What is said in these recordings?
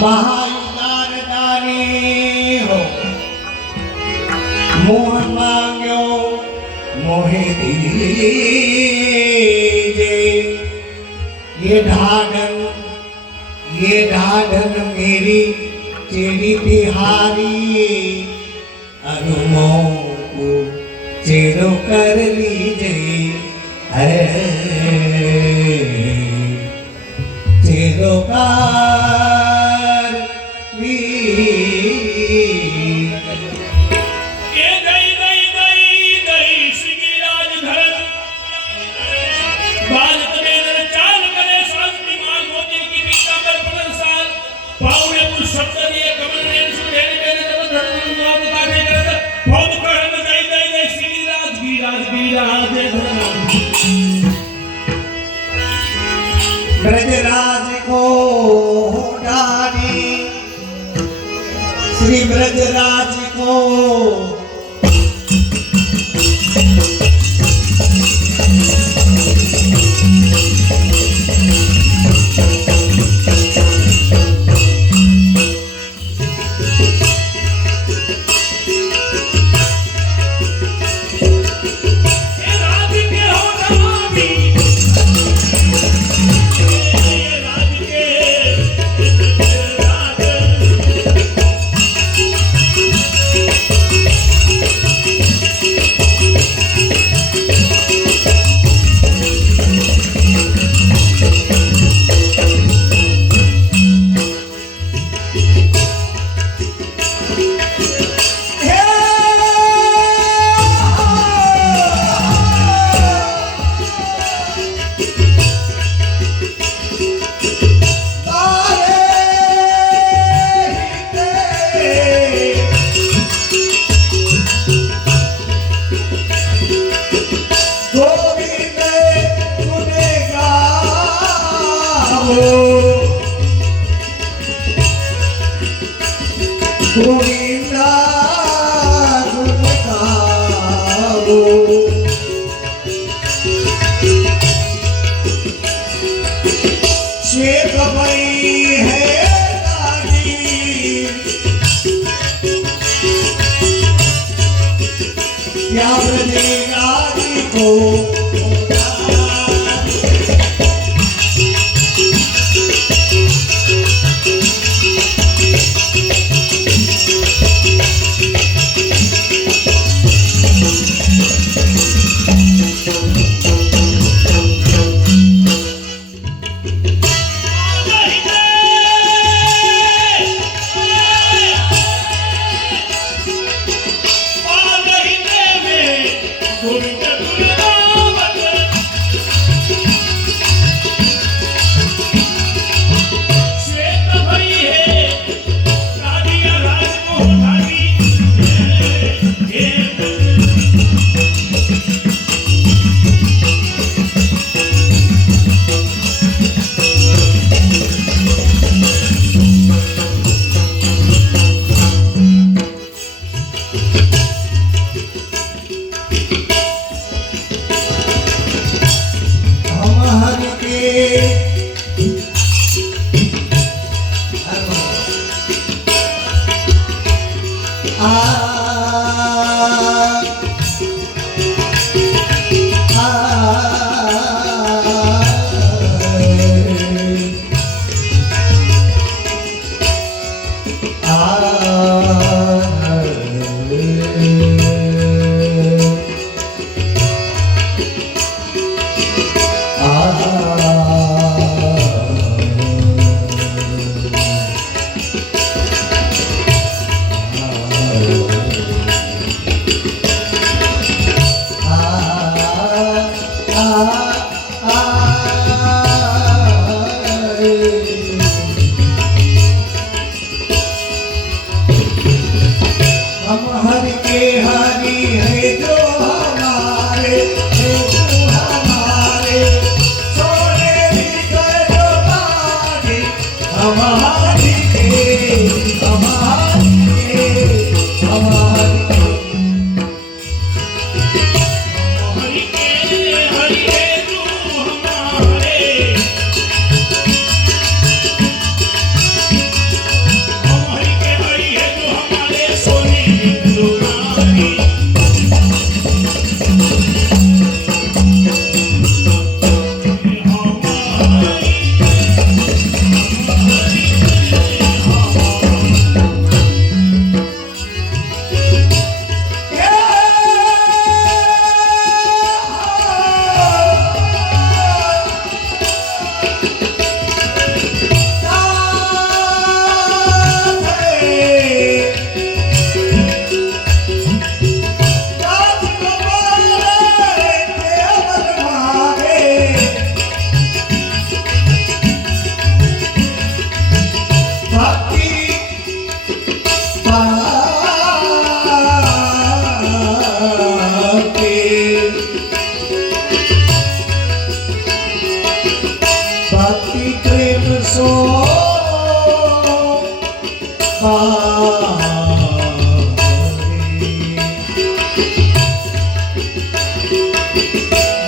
महायुगारदारी हो मोह मांग्यो मोहे दीजे ये ढाढन मेरी चेरी तिहारी अनुमो को चेरो कर लीजे चेरो कर ब्रजराज को डाली श्री ब्रजराज को गोविंदा गुण गाओ श्वेत भई है दादी क्या ब्रजराज को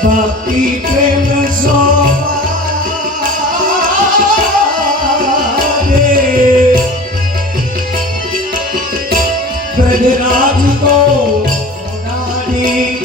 ભક્તિ પ્રેમ સોમા ब्रजराज को सोनारी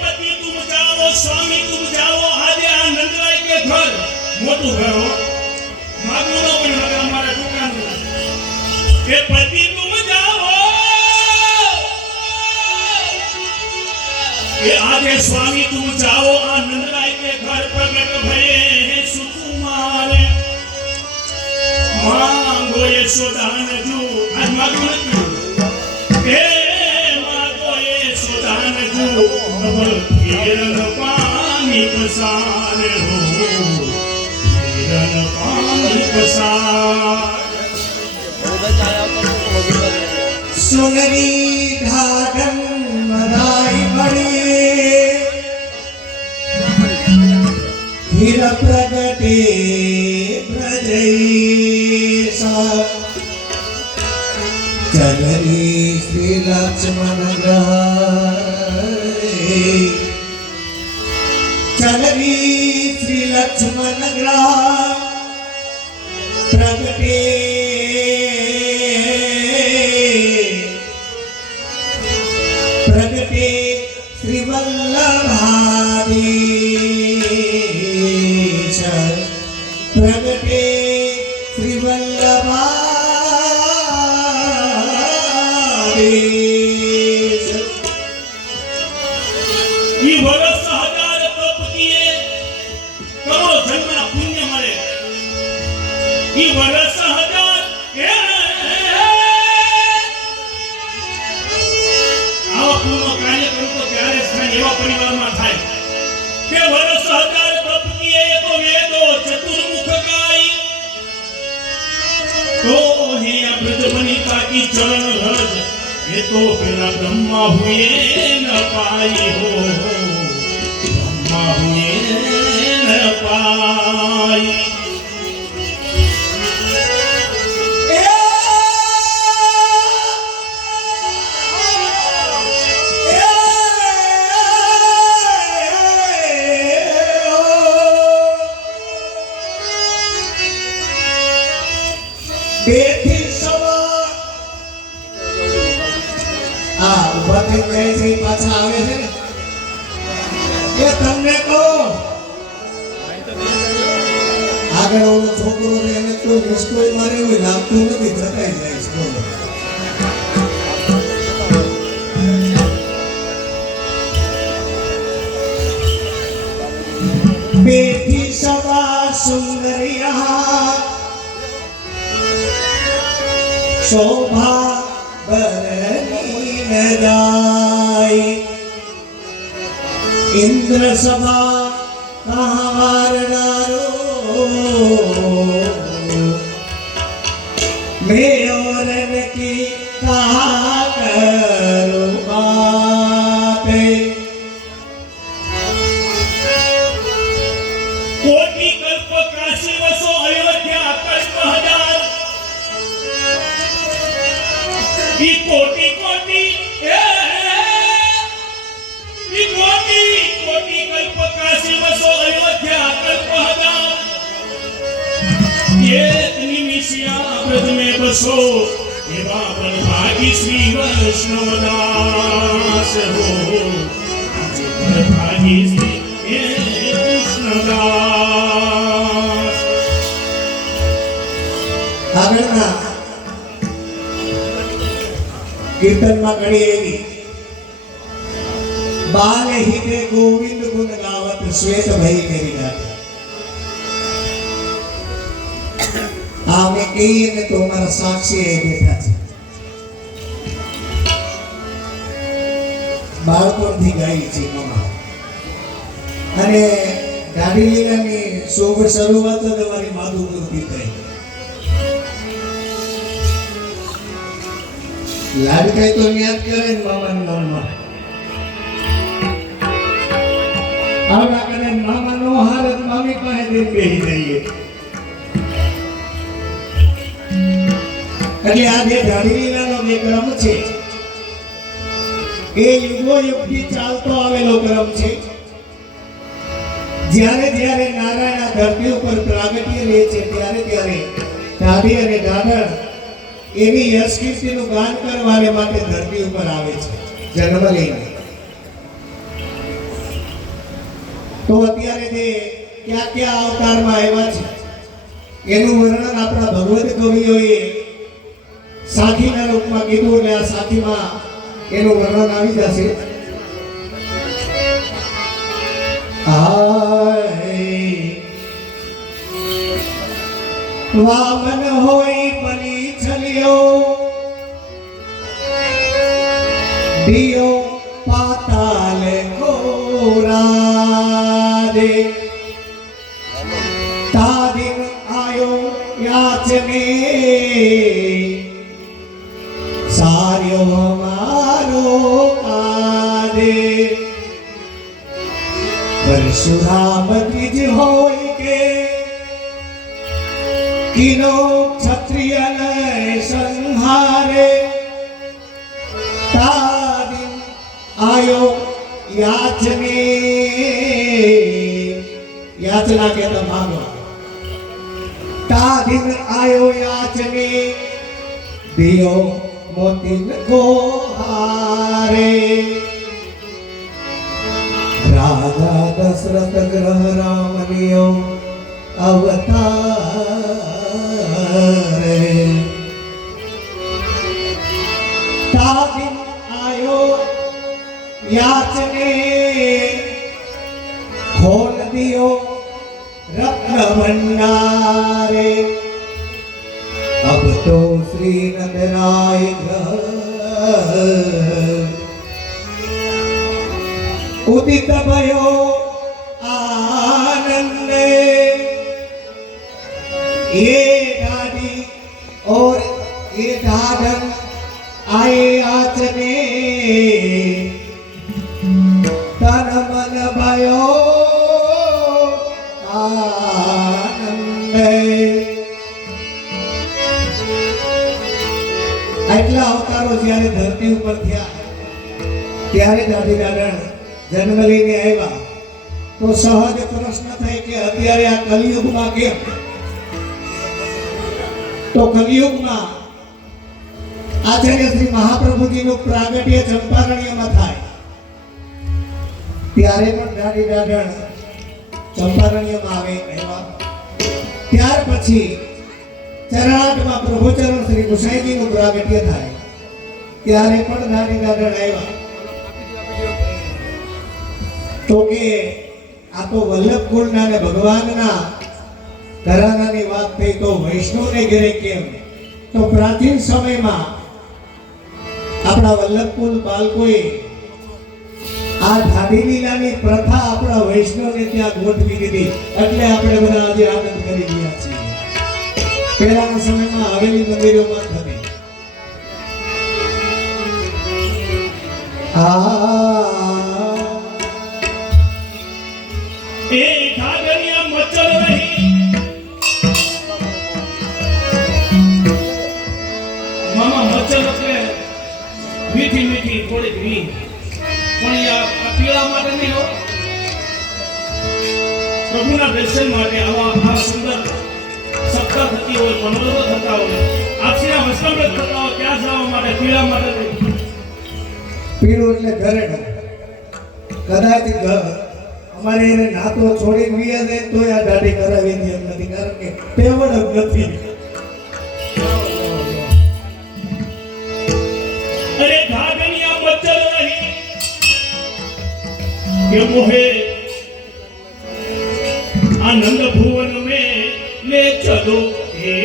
पति तुम जाओ स्वामी तुम जाओ आज नंदराय के घर मोटू घर हो मागू नो पण हमारा दुकान के पति तुम जाओ ये आज स्वामी तुम जाओ नंदराय के घर प्रकट भये हैं सुकुमार मांगो ये सोदान जो आज मागू नहीं हिरण पानी पसार हो हिरण पानी पसार सुनरी घाटन मदाई बड़ी हिर प्रगटे ब्रजेशा चलरी श्री लक्ष्मण चलरी श्री लक्ष्मण ग्राम प्रगटे प्रगटे श्री वल्लभादेश प्रगटे श्री वल्लभादेश ये वर्ष हजार तप किए करो जन्म पुण्य मळे ये वर्ष हजार આવા પૂર્ણ કાર્ય કરું તો ત્યારે સ્થાન એવા પરિવારમાં થાય કે વર્ષ हजार તપ किए तो વેદો ચતુર્મુખ ગાય तो हे ब्रज वनिता की चरण रज ये तो बिना ब्रह्मा हुए न पाई हो ब्रह्मा हुए न पाई બેઠી સવા આ ઉભા થઈ જાય છે પાછા આવે છે ને એ તમને કહો આગળ ઓલો છોકરો ને એને કોઈ મુશ્કેલ મારે હોય લાગતું નથી જતાઈ જાય છે બોલો બેઠી સવા સુંદરિયા शोभा बरनी न जाए आई इंद्र सभा कहाँ वारनारो मैं औरन की कहा करूँ बातें कोटि कल्प काशी वसो अयोध्या कल्प हजार ई कोटि कोटि कोटि कल्प काशी वसो अयोध्या कल्प हजार एक निमिषिया ब्रज में बसो एवा भागी श्री वैष्णवदास हो भागी श्री कृष्णदास આગળના કીર્તનમાં ઘણી એવી બાલ હિતે ગોવિંદ ગુણ ગાવત શ્વેત ભઈ મેરી ગાતી આ મેં કહીએ ને તો મારા સાક્ષી એ બેઠા છે બાળપણથી ગાઈ છે મમા અને દાઢી લીલાની શુભ શરૂઆત જ અમારી માધુપુરથી થઈ લાડકાઈ તો યાદ કરે ને મામાના નામમાં આવડા કને મામાનો હારત મામી પાસે જઈને બેસી જઈએ એટલે આ જે દાઢી લીલાનો જે ક્રમ છે એ યુગો યુગથી ચાલતો આવેલો ક્રમ છે જ્યારે જ્યારે નારાયણ આ ધરતી ઉપર પ્રાગટ્ય રહે છે ત્યારે ત્યારે દાઢી અને દાઢણ એની યશ કીર્તિનું ગાન કરવાને માટે ધરતી ઉપર આવે છે જન્મ લઈને તો અત્યારે જે ક્યાં ક્યાં અવતારમાં આવ્યા છે એનું વર્ણન આપણા ભગવત કવિઓએ સાખીના રૂપમાં કીધું અને આ સાખીમાં એનું વર્ણન આવી જશે વામન હોય બની છલિયો દિયો પાતાલ કોરાજે તાદિન આયો યાચને સાર્યો મારો કાદે પરશુરામ ત્રીજ હોય કે કિનો ક્ષત્રિય સંહારે તાદિન આયો યાચને યાચના કહેતા માંગો તાદિન આયો યાચને દિયો મોતિન કો હારે રાજા દશરથ ગ્રહ રામનિયો અવતારે તાદિન આયો યાચને ખોલ દિયો રત્ન ભંડારે अब तो श्री नंदराय उदित भयो आनंद ये दाढ़ी और ये दाढ़न आए आचने तन मन भयो आनंद આટલા અવતારો જ્યારે ધરતી ઉપર થયા ત્યારે દાઢી દાઢણ જન્મ લઈને આવ્યા તો સહજ પ્રશ્ન થાય કે અત્યારે આ કલિયુગમાં કેમ તો કલિયુગમાં આચાર્ય શ્રી મહાપ્રભુજીનું પ્રાગટ્ય ચંપારણ્યમાં થાય ત્યારે પણ દાઢી દાઢણ ચંપારણ્યમાં આવે આવ્યા ત્યાર પછી ચરણાટમાં પ્રભુચરણ શ્રી ગુસાઈજીનું પ્રાગટ્ય થાય ત્યારે પણ દાઢી દાઢણ આવ્યા તો કે આ તો વલ્લભ કુળના અને ભગવાનના ઘરાનાની વાત થઈ તો વૈષ્ણવને ઘરે કેમ તો પ્રાચીન સમયમાં આપણા વલ્લભ કુળ બાળકોએ આ ઢાઢી લીલાની પ્રથા આપણા વૈષ્ણવને ત્યાં ગોઠવી દીધી એટલે આપણે બધા આજે આનંદ કરી રહ્યા છીએ. પહેલાના સમયમાં હવેલી મંદિરોમાં થતી. એ ઢાઢરિયા મચલ રહી મામા મચલ એટલે મીઠી મીઠી થોડીક રી પણ આ પીળા માટે નહીં હો પ્રભુના દર્શન માટે આવા સુંદર સપ્તાહ થતી હોય મનોરથો થતા હોય આપસીના વસ્ત્રામૃત થતા હોય ત્યાં જવા માટે પીળા માટે નહીં. પીળું એટલે ઘરેણું. કદાચ અમારે એને નાતો છોડીને વિયા જાય તો આ દાઢી કરાવી દે એમ નથી, કારણ કે પેવડ જ નથી. અરે ઢાઢરિયા મચલ રહી કે મોહે आनंद भुवन में ले चलो हे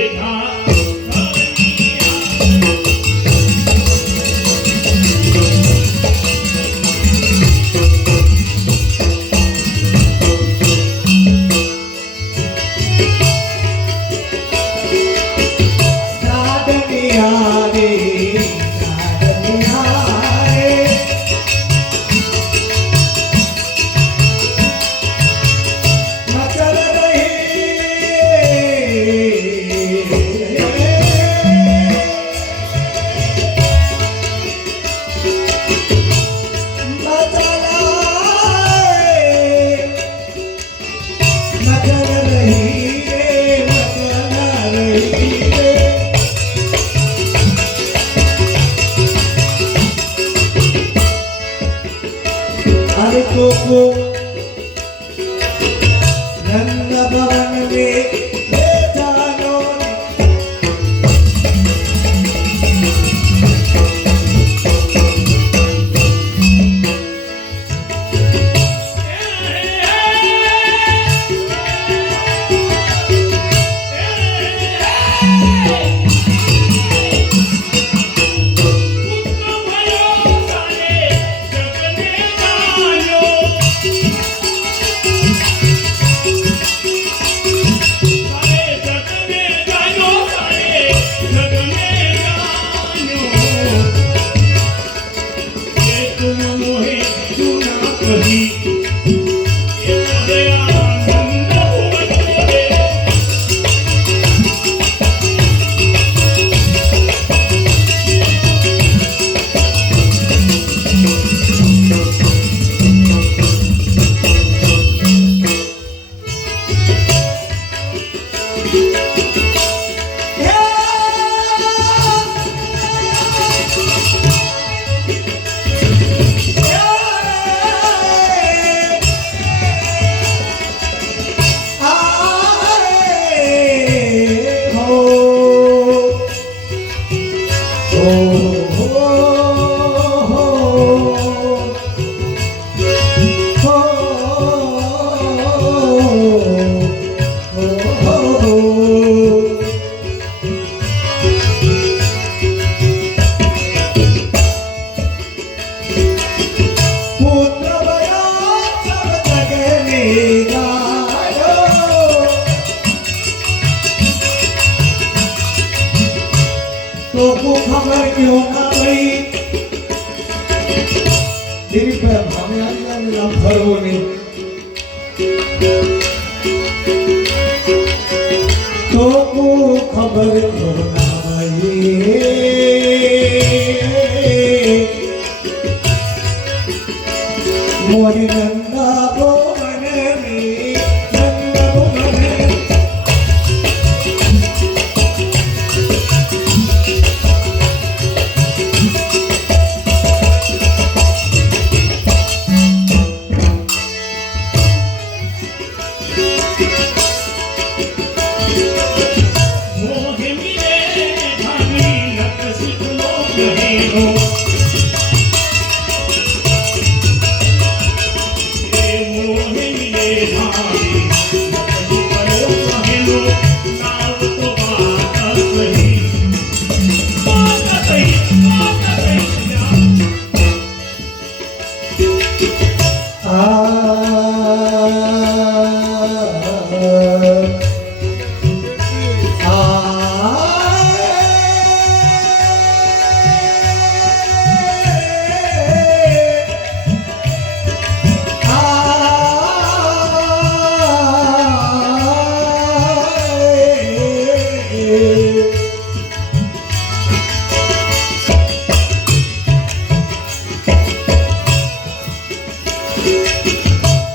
नंद भवन में जानो तो को खबर क्यों ना गई तेरी पर हमें अल्लाह ने नाम फरवो नहीं तो को खबर क्यों ना गई मोरी नंदा भवन में नंदा भवन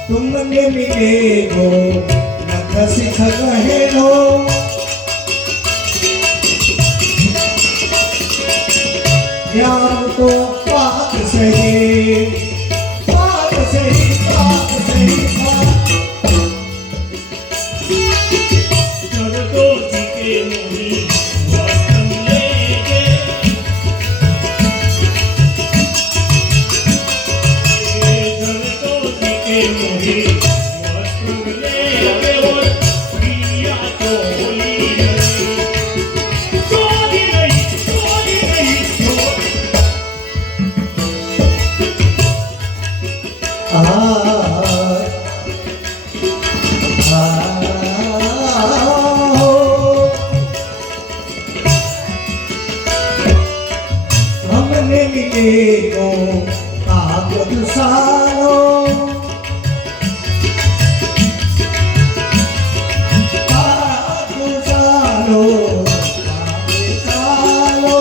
तुमने मिले हो नख सिख गहेलो यार तो बात सही बात सही बात सही बात जग तो जीके मोही वतन लेके जग तो जीके मोही वतन लेके और प्रिया तो होली चोरी नहीं चोरी हमने मिले को कागज सालो कागज सालो कागज सालो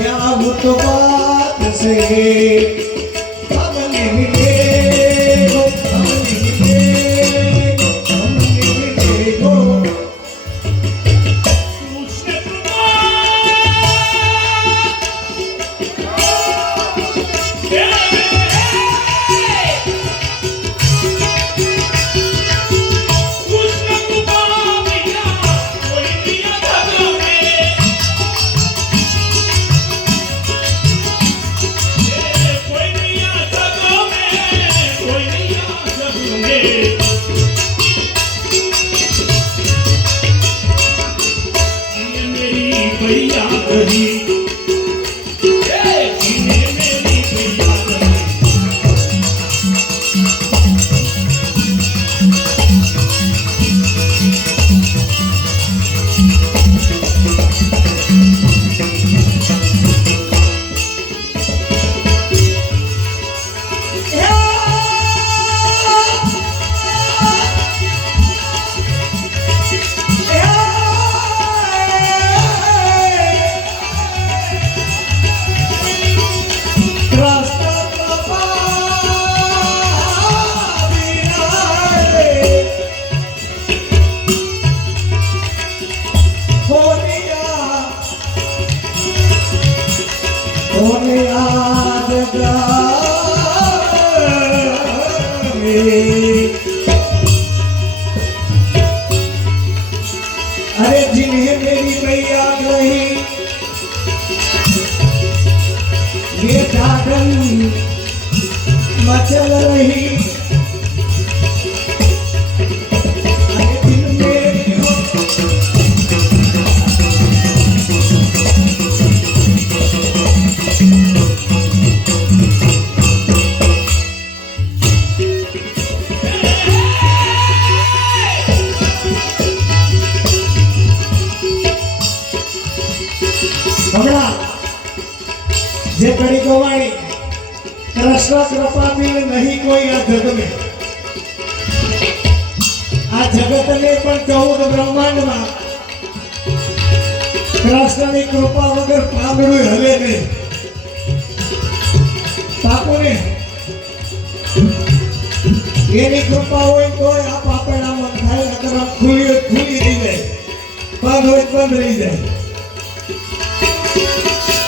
या वो तो बात से हमने मिले को हमने मिले को कृष्ण भैया कही मेरी भैया कही अरे जिन्हें मेरी मैया रही ये ढाकन मचल रही अरे दिल मेरी हो હમણાં જે કડી કવાણી કૃષ્ણ કૃપા બિન નહીં કોઈ આ જગ में આ જગતને પણ 14 બ્રહ્માંડમાં કૃષ્ણની કૃપા વગર પાંદડું હલે નહીં પાકોને એની કૃપા હોય તો આ પાપડામાં થાય નકર ખુલી ખુલી રહી જાય બંધ હોય બંધ રહી જાય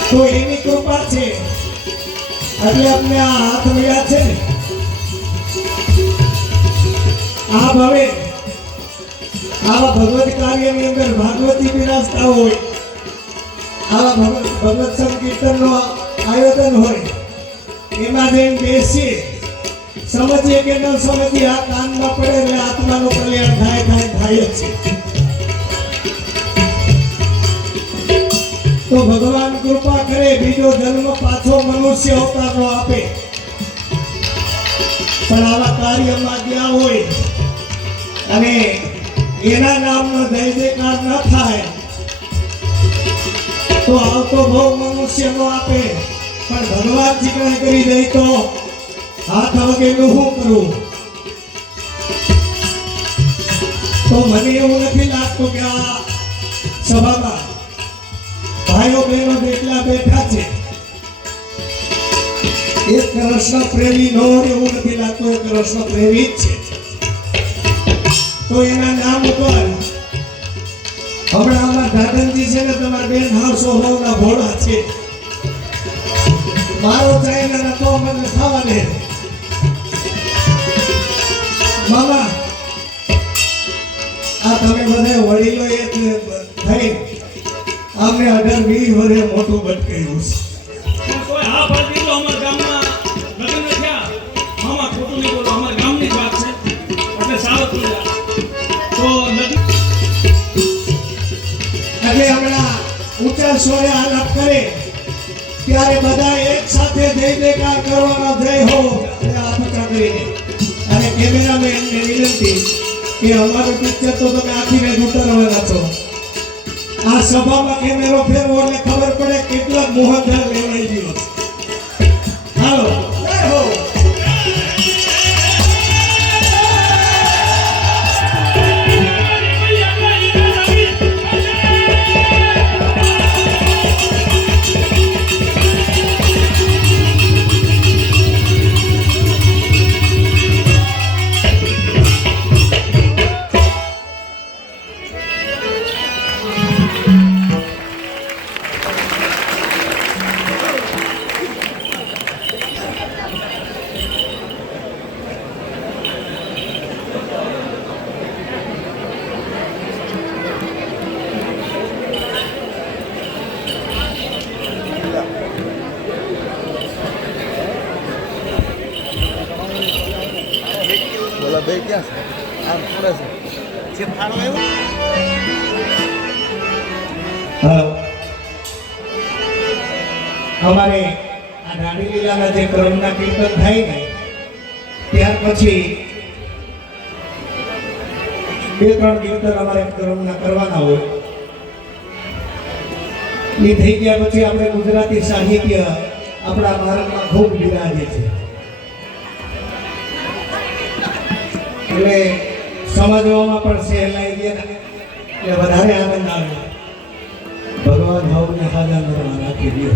તો એની કૃપા છે એટલે આપણે આ હાથ મળ્યા છે ને આ ભવે આવા ભગવત કાર્યની અંદર ભાગવતી વિરાસતા હોય આવા ભગવત સંકીર્તનનો આયોજન હોય એમાં જઈને બેસીએ સમજીએ કે ન સમજીએ આ કાનમાં પડે એટલે આત્માનું કલ્યાણ થાય થાય થાય જ છે તો ભગવાન કૃપા કરે બીજો જન્મ પાછો મનુષ્ય અવતારનો આપે, પણ આવા કાર્યમાં ગયા હોય અને એના નામનો જય જયકાર ન થાય તો આવતો બહુ મનુષ્ય નો આપે, પણ ભગવાન ચિકન કરી દે તો હાથ વગેરેનું શું કરવું? તો મને એવું નથી લાગતું કે આ સભામાં ભાઈઓ બહેનો જેટલા બેઠા છે એ કૃષ્ણ પ્રેમી ન હોય એવું નથી લાગતું, એ કૃષ્ણ પ્રેમી જ છે. તો એના નામ ઉપર હમણાં અમારા દાદનજી છે ને, તમારા બેન હાવ સ્વભાવના ભોળા છે, મારો ચાઇના નતો મને થવા દે. મામા આ તમે બધા વડીલો એ થઈ અમને 18-20 વર્ષે મોટું બટકાયું છે. કોઈ હા પાડી તો અમારા ગામમાં લગ્ન થયા, મામા ખોટું નહીં બોલો, અમારા ગામની જ વાત છે, એટલે સારું થઈ જાય તો લગ્ન. એટલે હમણાં ઊંચા સ્વરે આલાપ કરે ત્યારે બધા એક સાથે જય જયકાર કરવાના, જય હો હાથ ઊંચા કરીને. અને કેમેરામેનને વિનંતી કે અમારું પિક્ચર તો તમે આખી રાત ઉતારવાના છો, આ સભામાં કેમેરો ફેરવો એટલે ખબર પડે કેટલા મોહનથાળ લેવાઈ ગયો છે. હાલો જય હો. બોલા બે ક્યાં છે? આમ થોડા છે ફાળો આવ્યો. હાલો, અમારે આ રાણી લીલાના જે ક્રમના કીર્તન થાય ને ત્યાર પછી 2-3 કીર્તન અમારે ક્રમના કરવાના હોય. એ થઈ ગયા પછી આપણે ગુજરાતી સાહિત્ય આપણા ભારતમાં ખૂબ બિરાજે છે, એટલે સમજવામાં પણ સહેલાઈ ગયા એટલે વધારે આનંદ આવે. ભગવાન ભાવને હાજર કરવા રાખી દો.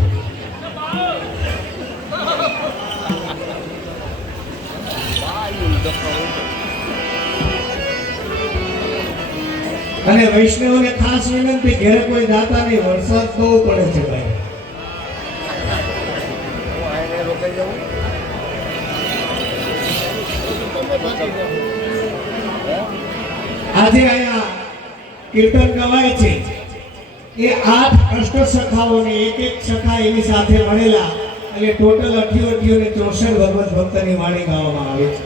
અને વૈષ્ણવને ખાસ વિનંતી, ઘરે કોઈ જાતા નહીં, વરસાદ બહુ પડે છે ભાઈ. રોકાઈ જવું. આજે અહીંયા કીર્તન ગવાય છે એ 8 અષ્ટસખાઓને એક સખા એની સાથે મળેલા, એટલે ટોટલ 88 ને 64 ભગવત ભક્તની વાણી ગાવામાં આવે છે.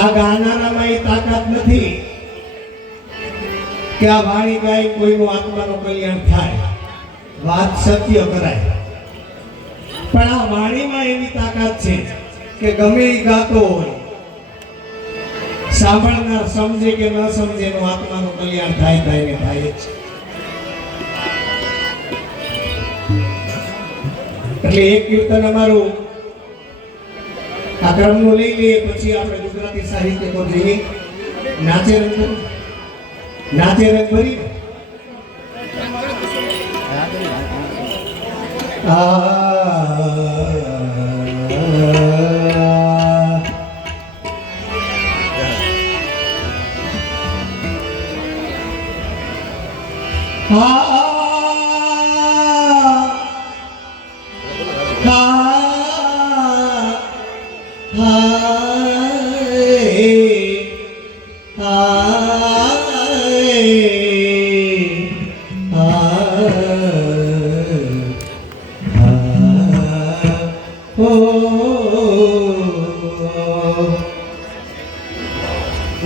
આ ગાનારામાં એ તાકાત નથી કે આ વાણી ગાય કોઈનું આત્માનું કલ્યાણ થાય, વાત સત્ય કરાય, પણ આ વાણીમાં એવી તાકાત છે કે ગમે એ ગાતો હોય, સાંભળનાર સમજે કે ન સમજે એનું આત્માનું કલ્યાણ થાય ને થાય જ. એટલે એક કીર્તન અમારું આ ક્રમનું લઈ લઈએ, પછી આપણે ગુજરાતી સાહિત્ય પર જઈએ. નાચે રંગ ભરી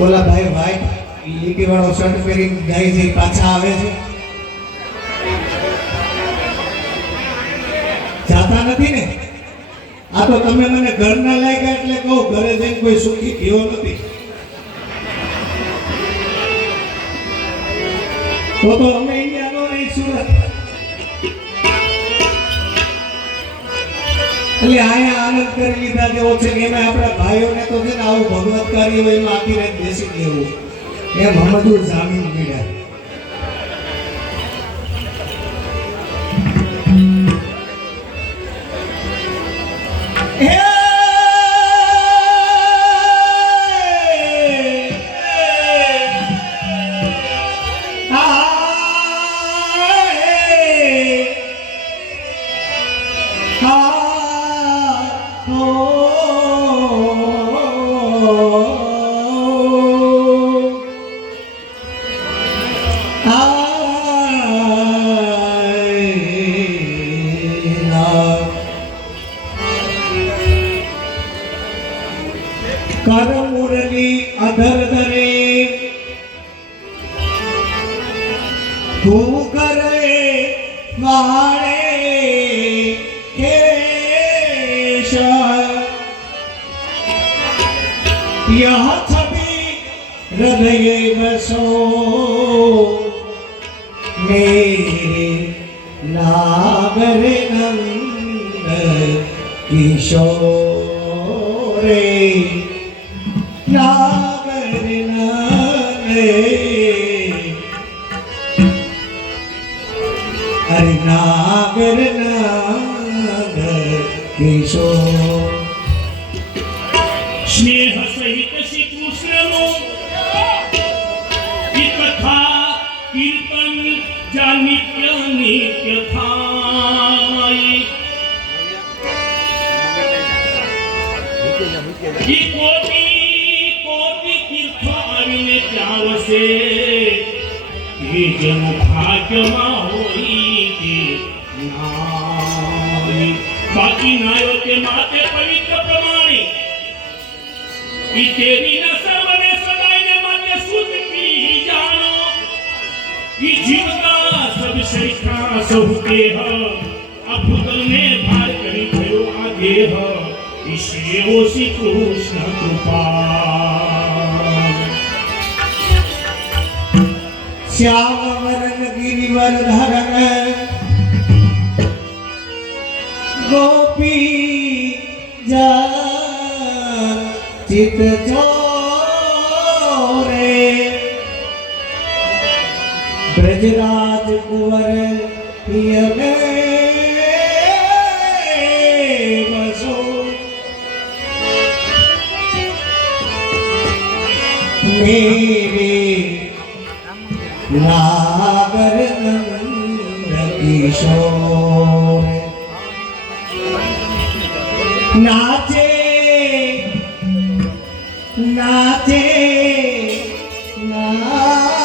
ઓલા ભાઈ લીટી વાળો શર્ટ પહેરીને જાય છે, પાછા આવે છે. જાતા નથી ને? આ તો તમે મને ઘરના લાગ્યા એટલે કહું, ઘરે જઈને કોઈ સુખી થયો નથી. તો અમે અહીંયા નો રહી સુરત. એટલે આયા આનંદ કરી લીધા જેવો છે ને એમાં આપણા ભાઈઓને તો છે ને આવું ભગવત કાર્ય હોય એમાં આખી રાત બેસી લેવું એમ હમજવું જામીન મળ્યા. કર મુરલી અધર ધરે તું કરે વાળે કેશ यह छवि हृदय बसो मेरे नागर नंद किशोरे नागर नंद अरे नागर नंद किशोर स्नेह सहित श्री कृष्ण की कथा कीर्तन जा नित्य नित्य थाई की कोटि तीर्थ आવીને જાવશે એ જેમ ભાગ્યમાં હોય તે નાય બાકી નાયો તે માતે પવિત્ર પ્રમાણે ઈ તેરી ન સર્વને સદાયને માટે શુદ્ધ પી જાણો ઈ જીવતા સબ શૈખા સહુ દેહ આ ભૂતલને ભાર કરી થયો આ દેહ ઈ શ્રેયો શ્રી કૃષ્ણ કૃપા श्याम वरण गिरिवर धरन गोपी जन चित चोरे ब्रजराज कुंवर पियने बसो मेरे नागर नंद किशोर नाचे नाचे नाचे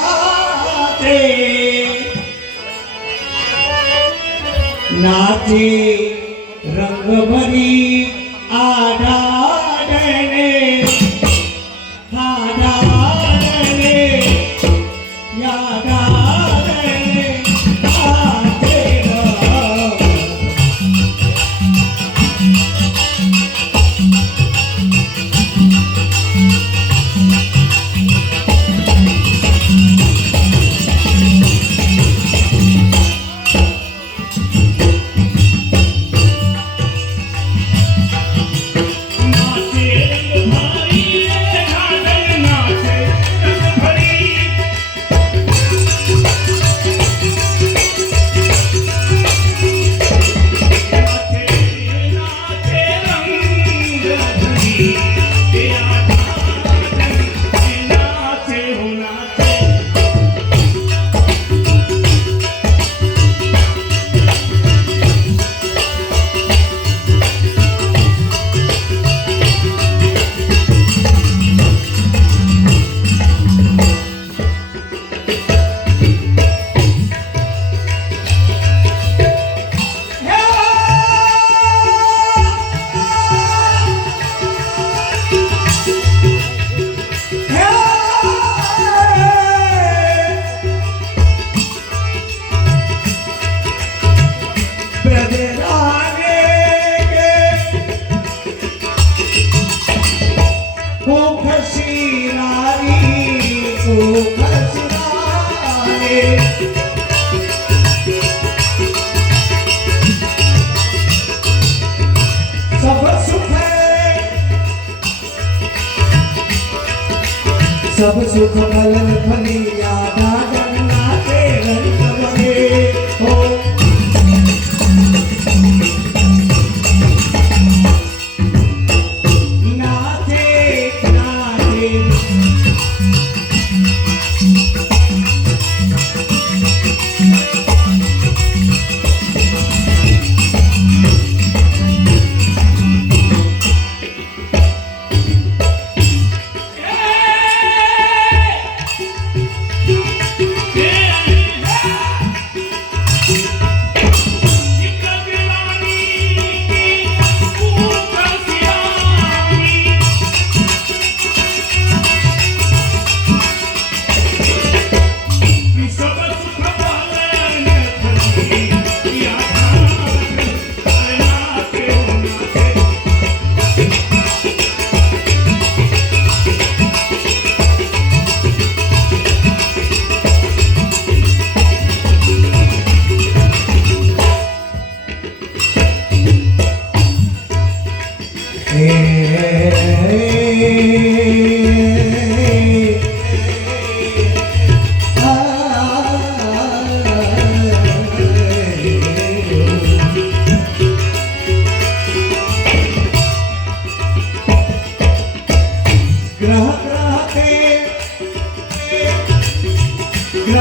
नाचे रंग भरी आडाडने आडाडने यादाडने आते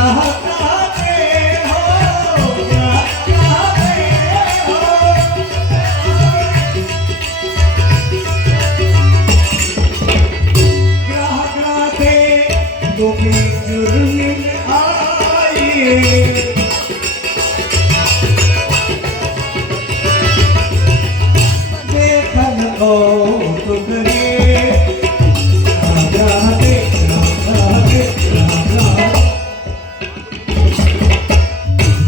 ग्राहकाते हो ग्राहकाते हो ग्राहकाते गोपी जुर्मिन आए देखन को तुकरे ग्राहकाते ग्राहकाते ग्राहकाते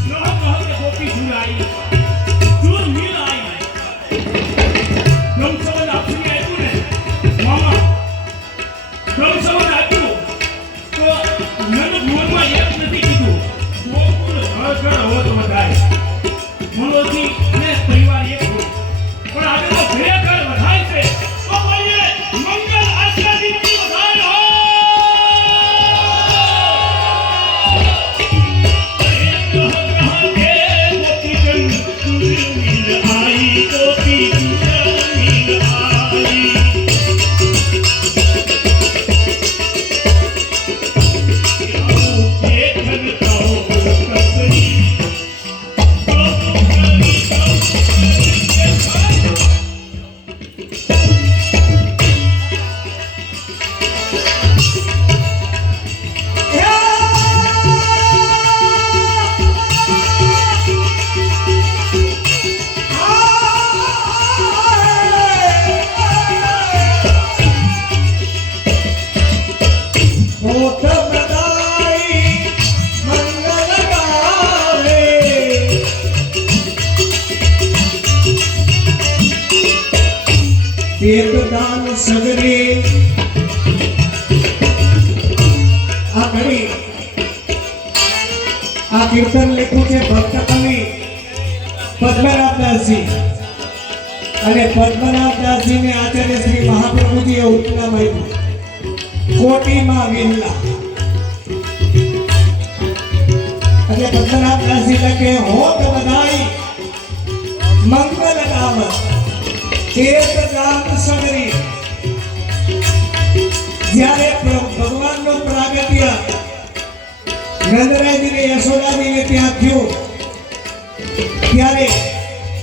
કહો કહો કે ગોપી જુર આવી જુર મિલ આવી ગમસવન આપણી આવ્યું ને મામા ગમસવન આપ્યું તો નન ભુવનમાં એક નથી કીધું ગોકુળ ઘર ઘર હોત વધાય મનોજી અને પરિવાર એક હોય પણ આજે તો ઘરે ઘર વધાય છે તો બોલીએ મંગલ આશીર્વાદની વધાય હો વેદદાન સગરે આ ઘડી આ કીર્તન લખ્યું છે ભક્ત કવિ પદ્મનાભદાસજી અને પદ્મનાભદાસજીને આચાર્ય શ્રી મહાપ્રભુજીએ ઉપનામ આપ્યું કોટીમાં વિહલા એટલે પદ્મનાભદાસજી લખે હોત બધાઈ મંગલ ગાવત એક ગામ સગરી જ્યારે ભગવાનનું પ્રાગટ્ય નંદરાયજીને યશોદાજીને ત્યાં થયું ત્યારે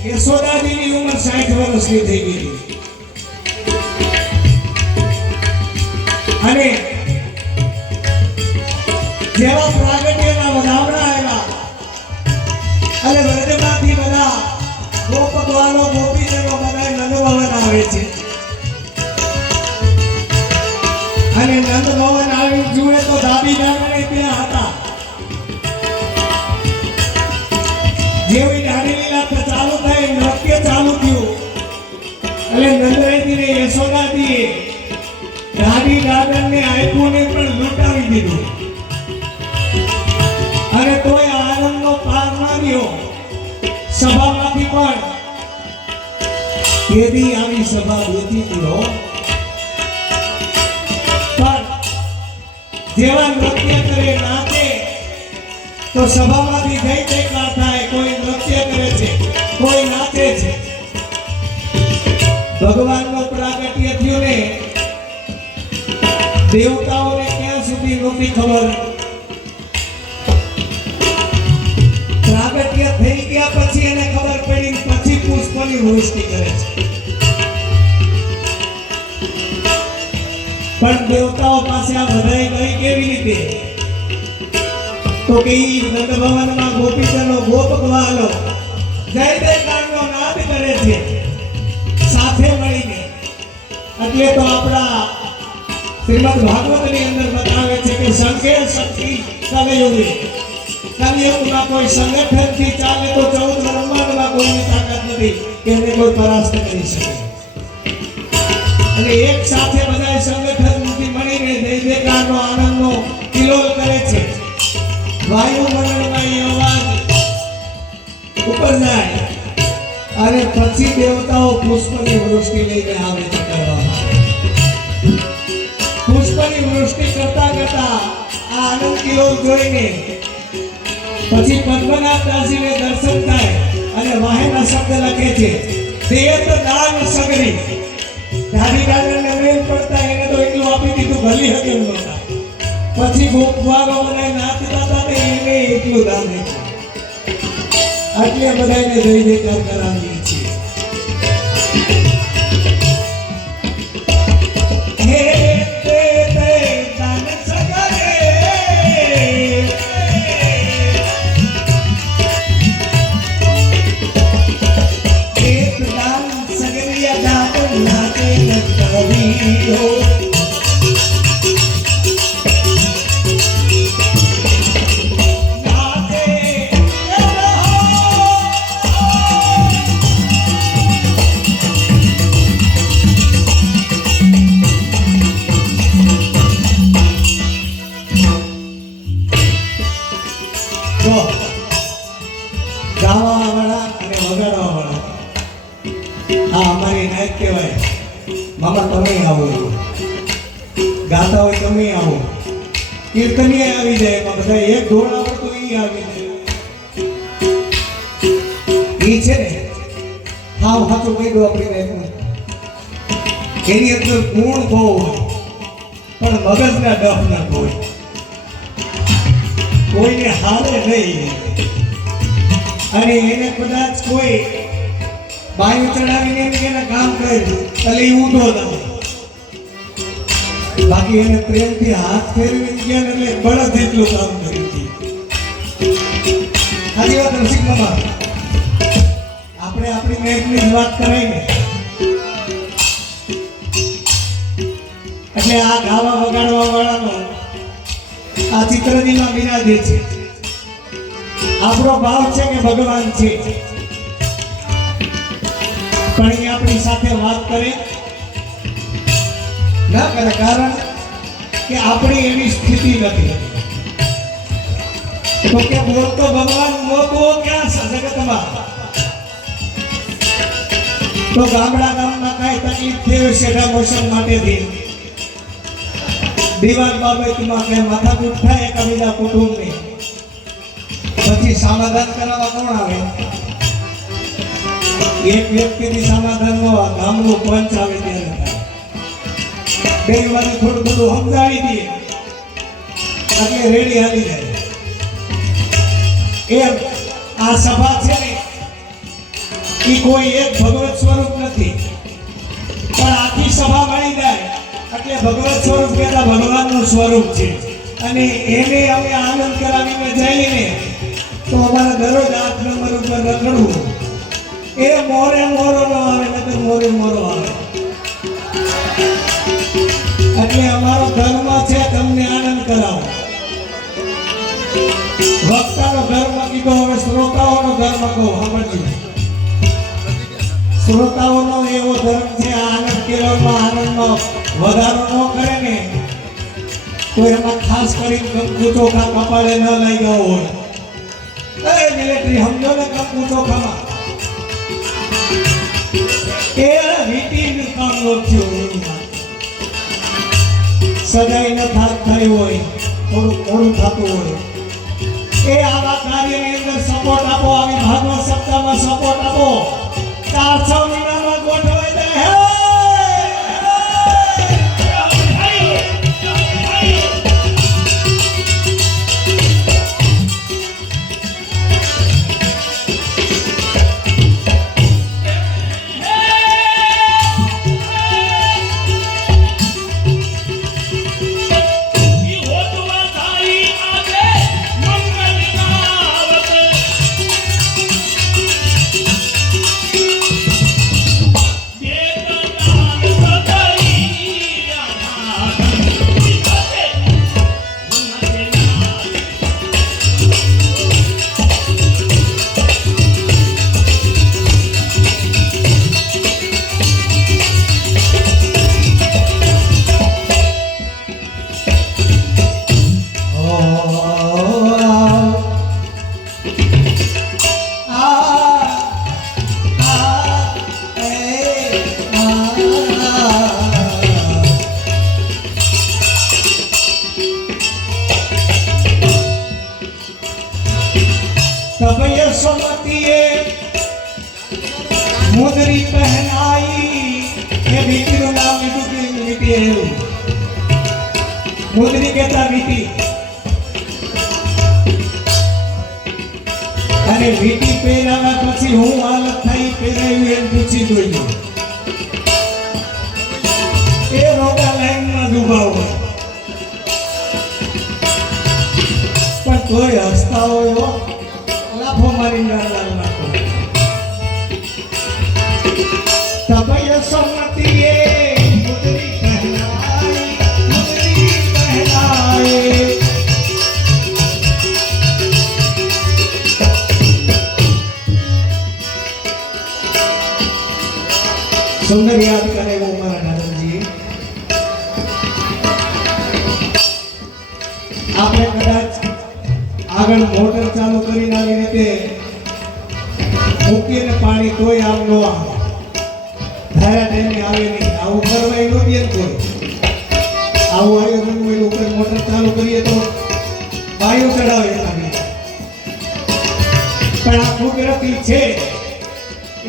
યશોદાજીની ઉંમર 60 વર્ષની થઈ ગઈ અને જેવા પ્રાગટ્યના વધામણા આવ્યા અને વ્રજમાંથી બધા ગોપકવાલો ગોપીજનો બધા નંદ ભવન આવે છે અને નંદ ભવન આવી જુએ તો દાદી નારાયણ ત્યાં હતા જેવી નાની લીલા ચાલુ થઈ નૃત્ય ચાલુ થયું એટલે નંદરાયજીને યશોદાજીએ દાદી દાદરને આપ્યુંને પણ લૂંટાવી દીધું અને તોય આનંદનો પાર માર્યો સભામાંથી પણ કેદી આવી સભા બેઠી હતી હો પણ જેવા નૃત્ય કરે નાચે તો સભામાંથી જય જયકાર થાય કોઈ નૃત્ય કરે છે કોઈ નાચે છે ભગવાનનો પ્રાગટ્ય થયું ને દેવતાઓને ક્યાં સુધી નહોતી ખબર પ્રાગટ્ય થઈ ગયા પછી એને ખબર પડી પછી પુષ્પની વૃષ્ટિ કરે છે પણ દેવતાઓ પાસે આ વધાઈ ગઈ કેવી રીતે તો કે ઈ નંદ ભવનમાં ગોપીજનો ગોપકવાલો જય જયકારનો નાદ કરે છે સાથે મળીને એટલે તો આપણા શ્રીમદ ભાગવતની અંદર બતાવે છે કે સંઘે શક્તિ કલયુગે કલયુગમાં કોઈ સંગઠનથી ચાલે તો 14 બ્રહ્માંડમાં કોઈની તાકાત નથી કે એને કોઈ પરાસ્ત કરી શકે અને એક સાથે બધા સંગઠનથી મળીને જય જયકારનો આનંદનો કિલોલ કરે છે વાયુમંડળમાં એ અવાજ ઉપર જાય અને પછી દેવતાઓ પુષ્પની વૃષ્ટિ લઈને આવે છે કરવામાં પુષ્પની વૃષ્ટિ કરતા કરતા આ આનંદ કિલોલ જોઈને પછી પદ્મનાભદાસજીને દર્શન થાય અને વાહેના શબ્દ લખે છે દેત દાન સગરી દાદી દાદાને મેલ પડતા એને તો એટલું આપી દીધું ભલી હકે નહોતા પછી ગોપવાળો મને નાચતા હતા ને એને એટલું દાન આપ્યું. આટલે બધાને જય જયકાર કરાવીએ છીએ. હે તે તે દાન સગરે એક દાન સગરિયા દાન નાચે ન કવિયો ગાવાવાળા અને વગાડવાવાળા આ અમારી નાયક કહેવાય. મામા તમે આવો, ગાતા હોય તમે આવો, કીર્તનીય આવી જાય, એમાં બધા એક ઢોળ આવડતું ઈ આવી જાય. ઈ છે ને હાવ સાચું કહી દો આપણી નાયકનું. એની અંદર ગુણ બહુ હોય પણ મગજના ડફ ના હોય. કોઈને હાલે નહીં અને એને કદાચ કોઈ બાયું ચડાવીને એમ કે એને કામ કર્યું એટલે એ ઊંધો થાય. બાકી એને પ્રેમથી હાથ ફેરવી ગયા ને એટલે બળદ જેટલું કામ કર્યું છે. આજી વાત રસિક મામા આપણે આપણી મેઘની જ વાત કરાય ને એટલે આ ગાવા વગાડવા વાળાનો આ ચિત્રજીમાં બિરાજે છે. આપણો ભાવ છે કે ભગવાન છે પણ એ આપણી સાથે વાત કરે ના કરે, કારણ કે આપણી એવી સ્થિતિ નથી. તો કે બોલતો ભગવાન મોકો ક્યાં છે જગતમાં? તો ગામમાં કાંઈ તકલીફ થઈ છે મોસમ માટેથી દિવાલ બાબતમાં કે માથાકૂટ થાય એકબીજા કુટુંબની, પછી સમાધાન કરાવવા કોણ આવે? એક વ્યક્તિની સમાધાનમાં ગામનું પંચ આવે ત્યારે થાય. બે બાજુ થોડું બધું સમજાવી દઈએ એટલે રેડી હાલી જાય. એમ આ સભા છે ને એ કોઈ એક ભગવત સ્વરૂપ નથી પણ આખી સભા મળી જાય એટલે ભગવત સ્વરૂપ કહેતા ભગવાનનું સ્વરૂપ છે. અને એને અમે આનંદ કરાવીને જઈને તો અમારે દરરોજ 8 નંબર ઉપર રખડવું. એ મોરે મોરો ન આવે નકર મોરે મોરો આવે. એટલે અમારો ધર્મ છે તમને આનંદ કરાવો. વક્તાનો ધર્મ કીધો, હવે શ્રોતાઓનો ધર્મ કહો. સાંભળજો, શ્રોતાઓનો એવો ધર્મ છે આનંદ કેળવવામાં આનંદમાં વધારો ન કરે ને તો એમાં ખાસ કરીને કંકુ ચોખા કપાળે ન લઈ ગયો હોય. મિલિટરી સમજો ને કંકુ ચોખામાં એ વીટીનું કામ નોખ્યું સજાઈ ન થઈ હોય, થોડું મોડું થતું હોય. એ આવા કાર્યની અંદર સપોર્ટ આપો, આવી ભાગવત સપ્તાહમાં સપોર્ટ આપો. 400 વિનામાં ગોઠવાઈ જાય. मुदरी पहनाई ये बीती नाम लिखी મોદરી કહેતા વીટી અને વીટી પહેરાવ્યા પછી હું હાલત થાય પહેરાવી એમ પૂછી જોઈ એ રોગા લાઈનમાં ઉભા હોય પણ તોય હસતા હોય હો. લાફો મારી લાલ નાખો તબય સમતીએ મુદરી પહેરાય સુંદર યાદ કરે वो हमारा दादाजी આપણે કદાચ આગળ મોટર ચાલુ કરીને આવી રીતે મૂકીને પાણી કોઈ આમ ન આવે ધારા ટાઈમે આવે નહીં આવું કરવા એનો દે કોઈ આવું આયોજન હોય ઉપર મોટર ચાલુ કરીએ તો વાયુ ચડાવે લાગે પણ આ કુદરતી છે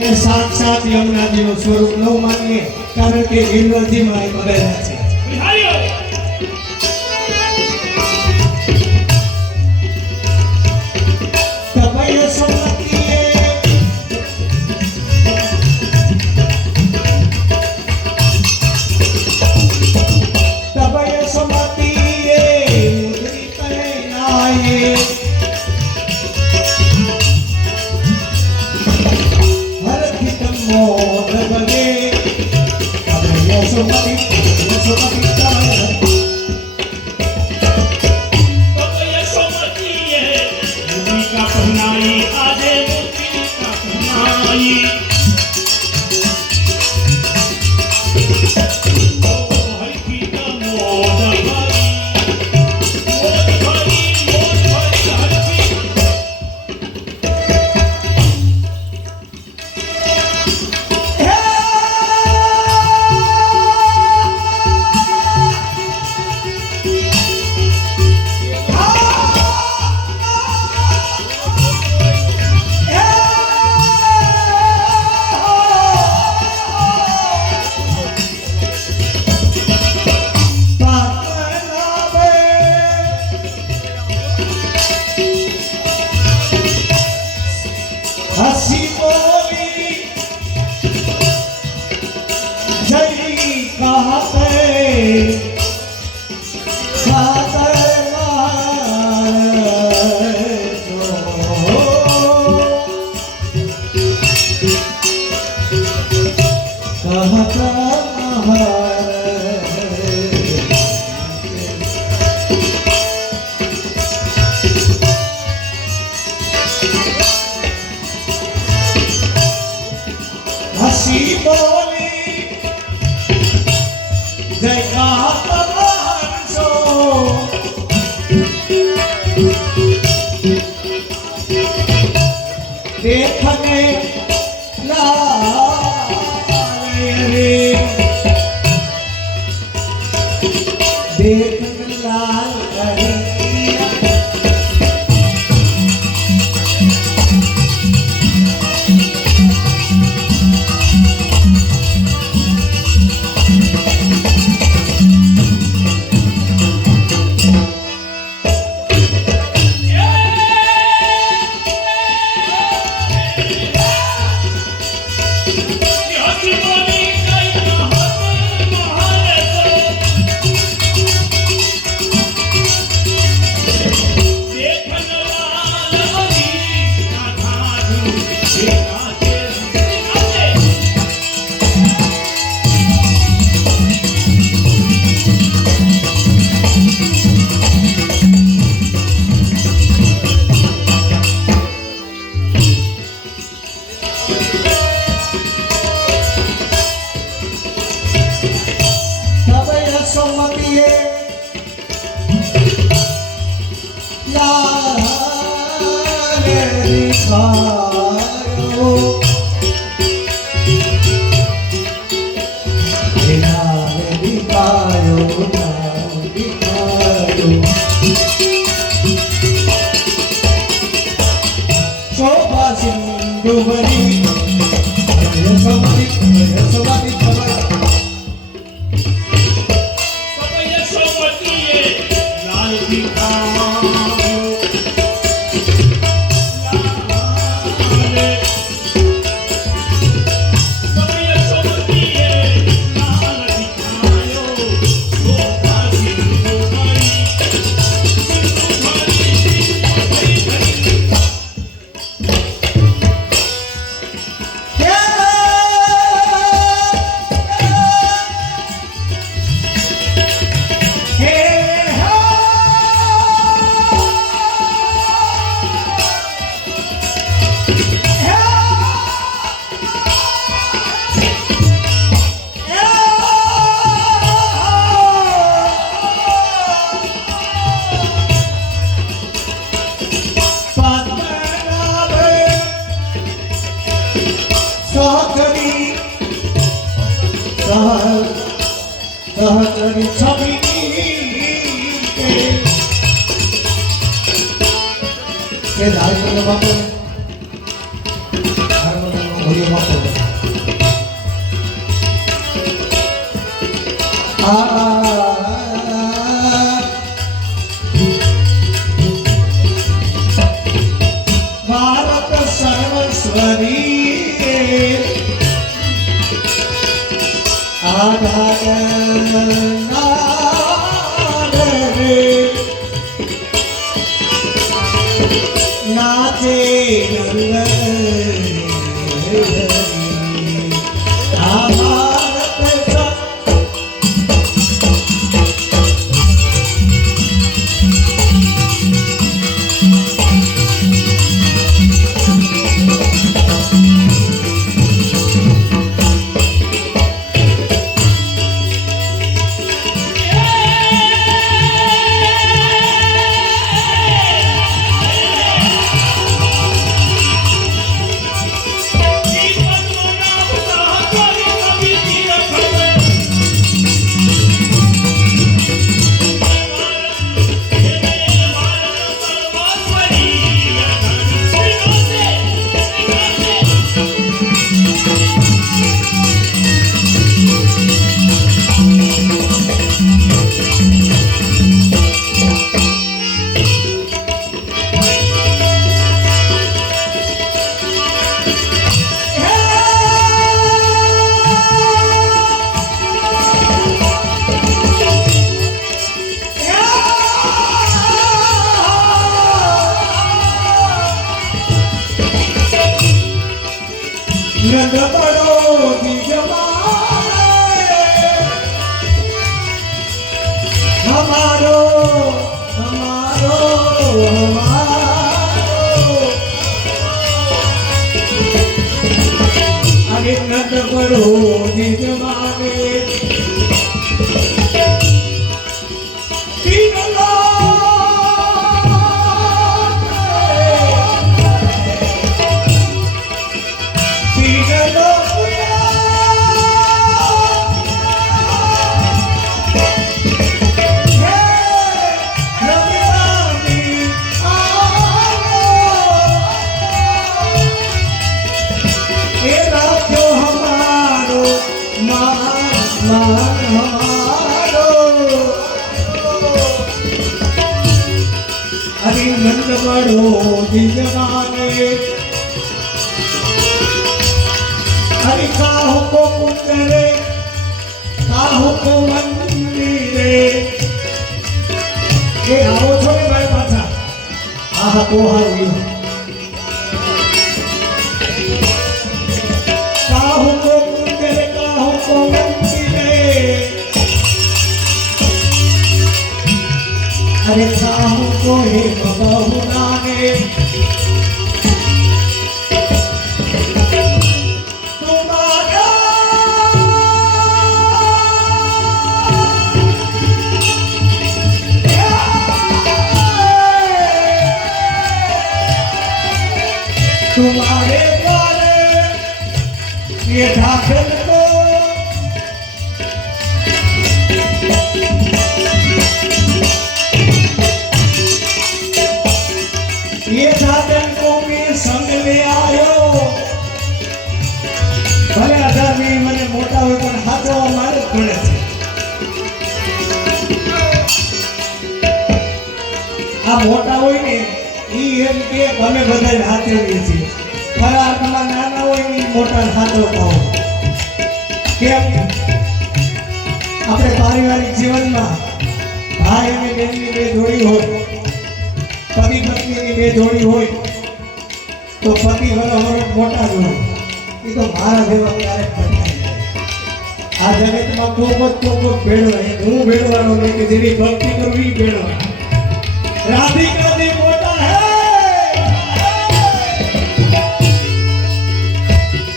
એ સાક્ષાત યમુનાજીનું સ્વરૂપ ન માનીએ કારણ કે ગિરવલજીમાં એ બનેલા છે બિહારીઓ તબય સમતીએ તબય સમતીએ મુદરી પહેરાય હરખી તમો રબગે તબય સમતી તબય સમતીએ મૂર્તિ કા પહનાઈ આજે મૂર્તિ કા પહનાઈ ઓ હરખી તમો રબગે મોર ભરી હરખી હસી બોલી જય કહતે હસી બોલી જય કહત देखने लाए रे देखने लाल करिया Tobaya Somatiye મારી છબી કે હાર્મોનિયમ વાપરો હાર્મોનિયમ ઘોડીઓ વાપરો ભારત સર્વસ્વરી નાચે हमारो हमारो अरे नद पड़ो जमाने नंद बड़ो जमाने हरि काहू को कुंडरे काहू को मंदिरे ये आओ छोड़े भाई पाछा आहा को हारू काहू को कुंडरे काहू को मंदिरे अरे काहू को हे बहुनाने तुम्हारा तुम्हारे द्वारे ये ढाकन को ये साधन को मैं संग ले आयो भले 18 में મને મોટા હોય પણ હાચવા મારે પડે છે આ મોટા હોય ને ઈ એમ કે અમે બધા હાચવીએ છીએ પણ આટલા નાના હોય ને મોટા હાચવતા હોય કેમ આપણે પારિવારિક જીવનમાં ભાઈ અને બહેનની બે જોડી હોય पति पत्नी की बे जोड़ी हो तो पति बराबर मोटा जो ये तो मारा जेवा क्यारे पटाई आ जगत में को भेड़ो है हूं भेड़वानो ने के जेरी भक्ति करवी भेड़ो राधिका दी मोटा है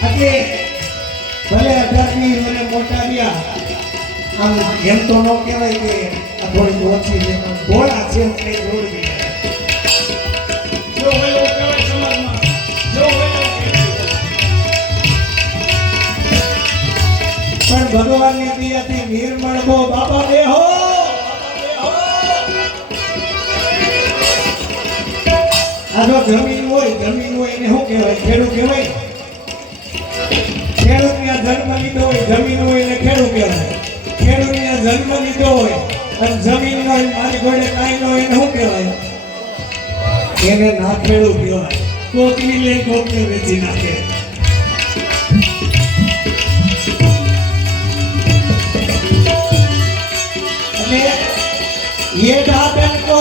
એટલે ભલે 18 ની મને મોટા દિયા આમ એમ તો નો કહેવાય કે આ થોડી ઓછી છે પણ બોલા છે એટલે જોડી પણ ભગવાનની દયાથી નિર્મળ હો બાબા દેહો આ જો જમીન હોય એને શું કહેવાય? ખેડૂત કહેવાય. ખેડૂતને આ જન્મ લીધો હોય, જમીન હોય એને ખેડૂત કહેવાય. ખેડૂતને આ જન્મ લીધો હોય અને જમીન ન હોય, મારી ઘોડે કાંઈ ન હોય એને શું કહેવાય? એને ના ખેડૂત કહેવાય. કોકની લે કોકને વેચી નાખે. એટલે ये दादन को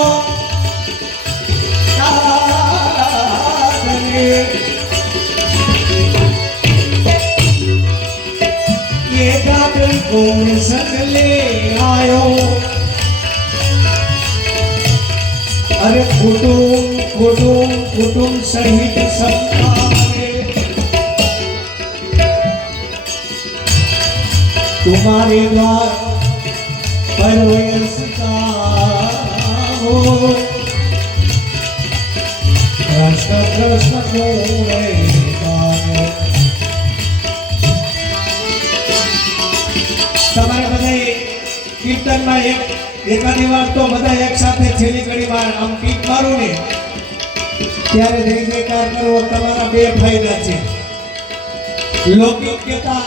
ये दादन को संग ले आयो अरे कुटुंब सहित सबका तुम्हारे द्वार पर कृष्ण को તમારે બધાએ કીર્તનમાં એકાદી વાર તો બધા એક સાથે છેલ્લી ઘડી વાર આમ પીક મારું ને ત્યારે જય જયકાર કરવો. તમારા બે ફાયદા છે. લૌકિક કહેતા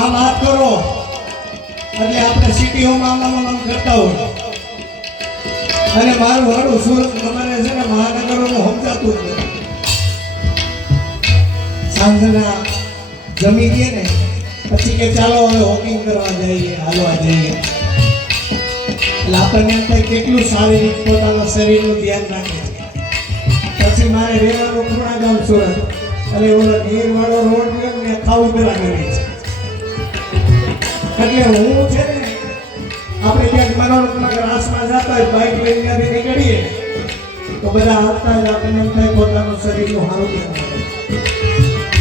આમ હાથ કરો એટલે આપણે સિટીઓમાં આમ કરતા હોય અને મારું હાડું સુરત અમારે છે ને મહાનગરોનું સમજાતું જ નથી. સાંજના જમી ગયે ને પછી કે ચાલો હવે વોકિંગ કરવા જઈએ, હાલવા જઈએ. એટલે આપણને એમ થાય કેટલું શારીરિક પોતાના શરીરનું ધ્યાન રાખે છે. પછી મારે રહેવાનું પૂર્ણા ગામ સુરત એટલે ઓલો નીરવાળો રોડ રહ્યો ને ખાવું પેલા કરી છે. એટલે હું છે ને આપણે ક્યાંક મનોરંજન રાસમાં જતા હોય બાઇક લઈને ત્યાંથી નીકળીએ તો બધા હાલતા જ આપણને એમ થાય પોતાનું શરીરનું સારું ધ્યાન રાખે.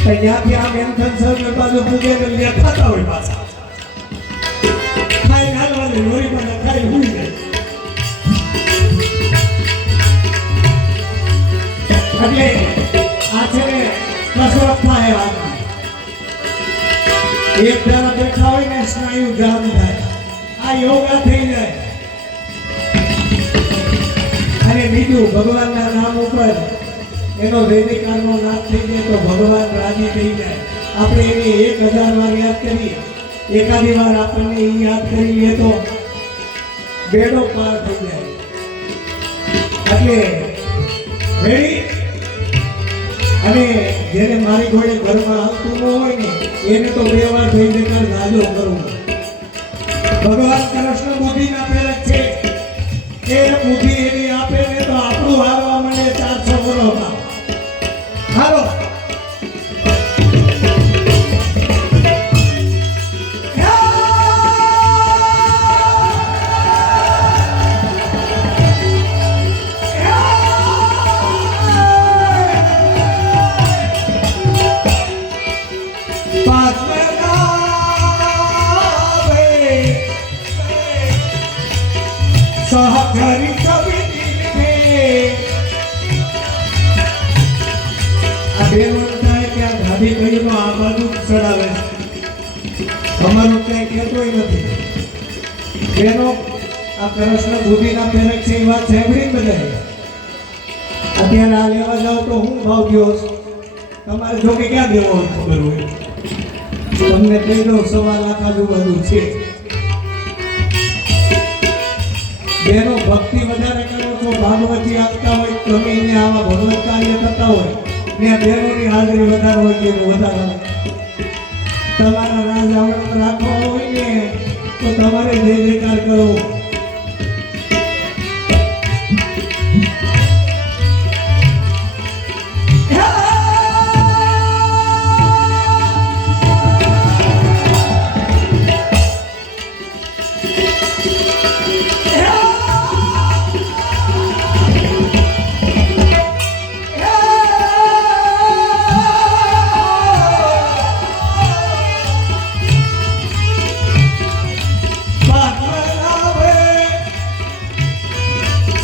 ત્યાંથી આમ એમ થશે બાજુ પૂગે ને ત્યાં ખાતા હોય પાછા ખાઈ હાલવાની લોહી પણ ખાઈ ભૂલી જાય. એટલે આ છે ને કસરત થાય વાતમાં. એક જણા બેઠા હોય ને સ્નાયુ જામ થાય, આ યોગા થઈ જાય. અને બીજું ભગવાનના નામ ઉપર એનો વૈદિકારનો નાદ થઈ જાય તો ભગવાન રાજી થઈ જાય. આપણે એને 1000 વાર યાદ કરીએ, એકાદી વાર આપણને એ યાદ કરી લે તો બેડો પાર થઈ જાય. એટલે રેડી. અને જેને મારી ઘોડે ઘરમાં આવતું ન હોય ને એને તો 2 વાર થઈ જકાર ગાજો કરવું. ભગવાન કૃષ્ણ બુદ્ધિના પ્રેરક છે. એ બુદ્ધિ એની આપે ને તો આપણું હારવા મળે 400 વર્ષમાં. હાલો સહચરી છબી આ બેનો થાય ત્યાં ગાડી કહીનો આ બાજુ ચડાવે છે. અમારું ક્યાંય કહેતોય નથી. બેનો આ કૃષ્ણ બુદ્ધિના પ્રેરક છે એ વાત સાંભળી બધાએ. અત્યારે આ લેવા જાવ તો હું ભાવ ગયો તમારે જો કે ક્યાં દેવો ખબર હોય. તમને કહી દઉં 1.25 લાખ આજુબાજુ છે. બેનો ભક્તિ વધારે કરો છો, ભાગવતી આપતા હોય, તમે એને આવા ભગવત કાર્ય કરતા હોય ને બહેનોની હાજરી વધારે હોય કે વધારે તમારા રાજ આવડત રાખવા હોય ને તો તમારે જય જયકાર કરો.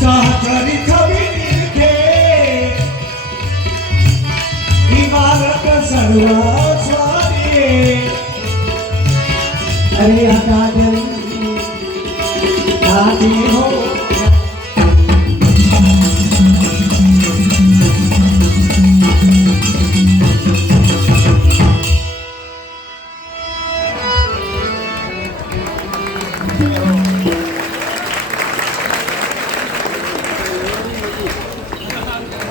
સહચરી છબી કે ઇમારત સર્વસ્વારી अरे काजल आती हो